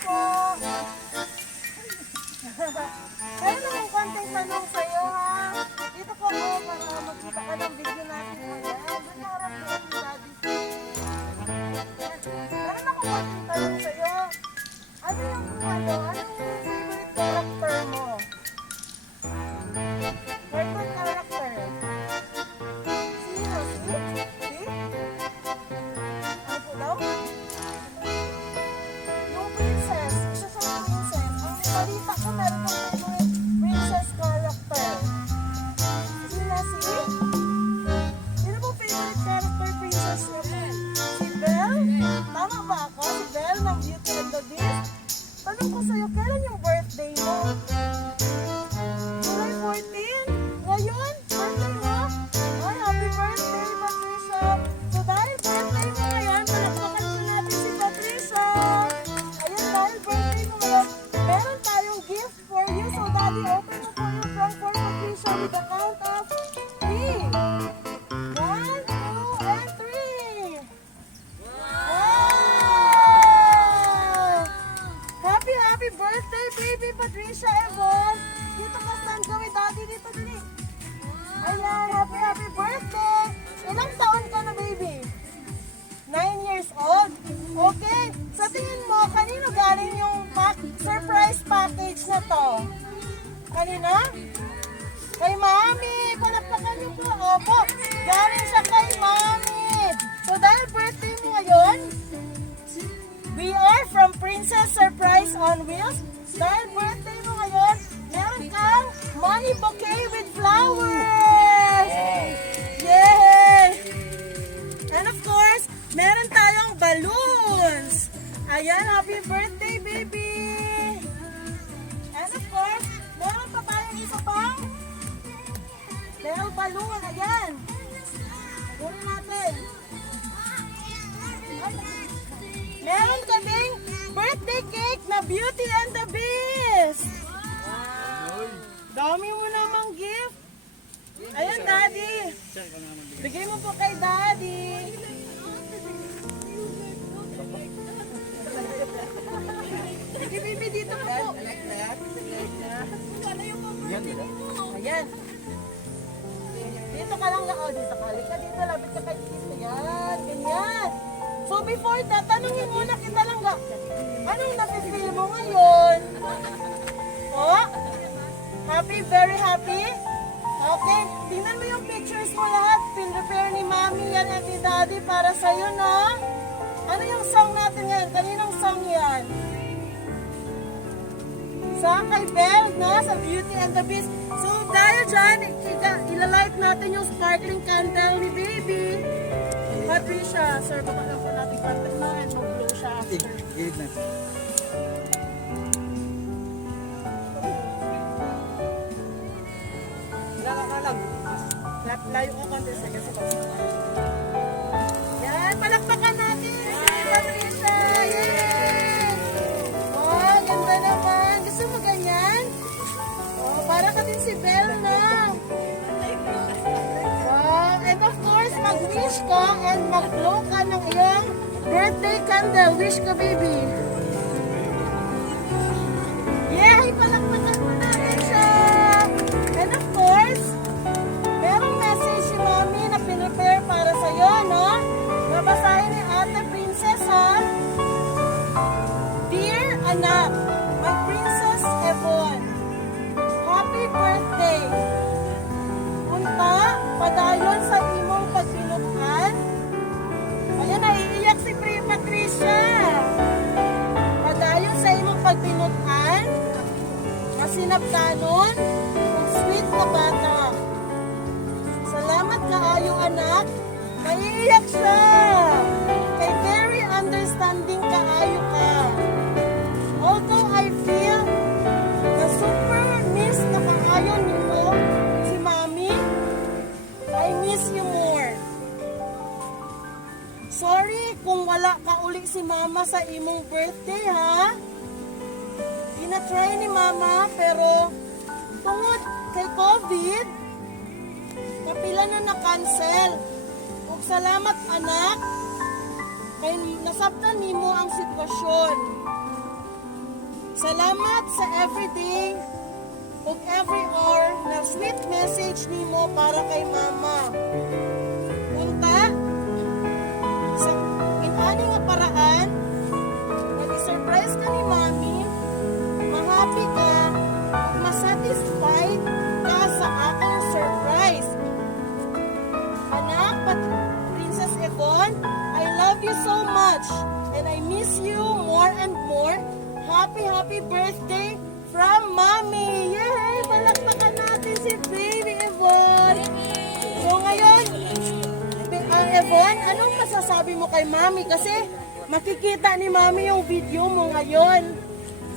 po. Meron akong konting tanong sa'yo ha. Dito po ako para magkita ka ng video natin. Ayan, doon na harap doon ni Daddy. Meron akong konting tanong sa'yo. Ano yung favorite character mo? Cartoon character. Sino? Si? Ano po daw? Yung princess. Isa siyang princess. Ang balita ko meron ng favorite princess character. Sino si? Sino po favorite character princess niyo? Si Belle? Tama ba ako? Si Belle ng Beauty and the Beast? Tanong ko sa'yo, kailan yung birthday mo? July 14? Ngayon? Birthday mo? Ay, happy birthday, Patricia! So dahil birthday mo ngayon, palakpakan po natin si Patricia! Ayun, dahil birthday mo ngayon, meron tayong gift for you. So Daddy, open mo po yung trunk for Patricia with the count of 3. 1, 2, and 3! Wow! Happy birthday, baby Patricia Evon! Dito ka stand ka with Daddy dito, dali. Ayan, happy birthday! Ilang taon ka na, baby? 9 years old? Okay, sa tingin mo, kanino galing yung surprise package na to? Kanina? Kay Mami! Palakpakan niyo po. Opo, galing siya kay Mami! So dahil birthday mo ngayon, we are from Princess Surprise on Wheels. Dahil birthday mo ngayon, meron kang money bouquet with flowers! Yay! And of course, meron tayong balloons. Ayan, happy birthday, baby! And of course, meron pa tayong isa pang balloon. Ayan. Kunin natin. Meron kaming birthday cake na Beauty and the Beast. Wow! Dami mo namang gift. Ayan, Daddy. Bigay mo po kay Daddy. Sige, baby, dito po po. Ayan. Dito ka lang lang. Dito ka. Halika dito. Labit ka kay Tito. Yan. Ganyan. So before that, tanongin muna kita lang ga. Anong napipil mo ngayon? Oh? Happy? Very happy? Okay. Tingnan mo yung pictures mo lahat. Pin-prepare ni Mami yan at ni Daddy para sa'yo, no? Ano yung song natin ngayon? Kaninong song yan? Sa kay Belle, no? Sa Beauty and the Beast. So dahil dyan, ilalight natin yung sparkling candle ni Baby. Patricia, sir, baka lang po natin candle na and mag-blow siya after. Gilid na. Lang. Layo ko konti sa kasi yan, palakpakan natin si Patricia! Yay! Oh, ganda naman. Gusto mo ganyan? Oh, para ka din si Belle, no? Wow, and of course, mag-wish ka and mag-blow ka ng iyong birthday candle. Wish ka, baby. Yay! Palakpakan mo natin siya! And of course, merong message si Mami na pinrepare para sa'yo, no? Babasahin ni Ate Princess, ha? Dear anak, my Princess Evon, happy birthday! Punta, padayon sa imong pagpinukan. Ayan, naiiyak si Patricia. Padayon sa imong pagpinukan. Masinabtanon, kung sweet na bata. Salamat kaayo anak. Maiiyak siya. Kay very understanding kaayo ka. Although I feel na super miss na kaayo nimo si Mami, I miss you more. Sorry kung wala ka uli si Mama sa imong birthday, ha? Ina-try ni Mama pero tungod kay COVID, kapila na na-cancel. Ug salamat anak, kay nasabtan nimo ang sitwasyon. Salamat sa everyday ug every hour na sweet message nimo para kay mama. Unta, sa inani nga paraan, nag-surprise ka ni mami, ma-happy ka, ug ma-satisfied ka sa akong surprise. Anak, Princess Yvonne, I love you so much and I miss you more and more. Happy birthday from Mommy! Yay! Palakpakan natin si Baby Yvonne! So ngayon, Yvonne, anong masasabi mo kay Mommy? Kasi makikita ni Mommy yung video mo ngayon.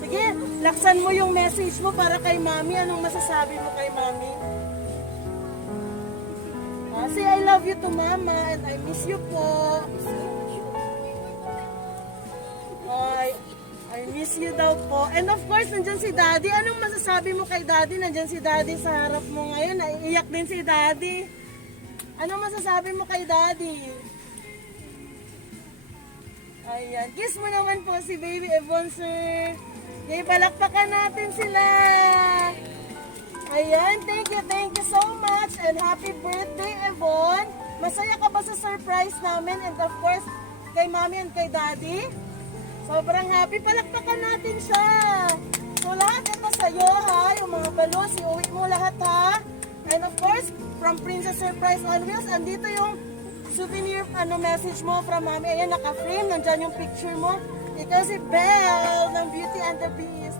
Sige, laksan mo yung message mo para kay Mommy. Anong masasabi mo kay Mommy? Say I love you to Mama and I miss you po. I miss you daw po. And of course, nandyan si Daddy. Anong masasabi mo kay Daddy? Nandyan si Daddy sa harap mo ngayon. Naiiyak din si Daddy. Anong masasabi mo kay Daddy? Ayan. Kiss mo naman po si Baby Yvonne, sir. Okay, palakpakan natin sila. Ayan, thank you so much. And happy birthday, Yvonne. Masaya ka ba sa surprise namin? And of course, kay Mommy and kay Daddy? Sobrang happy. Palakpakan natin siya. So lahat ito sa'yo ha. Yung mga balos, iuwi mo lahat ha. And of course, from Princess Surprise on Wheels, andito yung souvenir message mo from Mommy. Ayan, naka-frame. Nandyan yung picture mo. Ito si Belle ng Beauty and the Beast.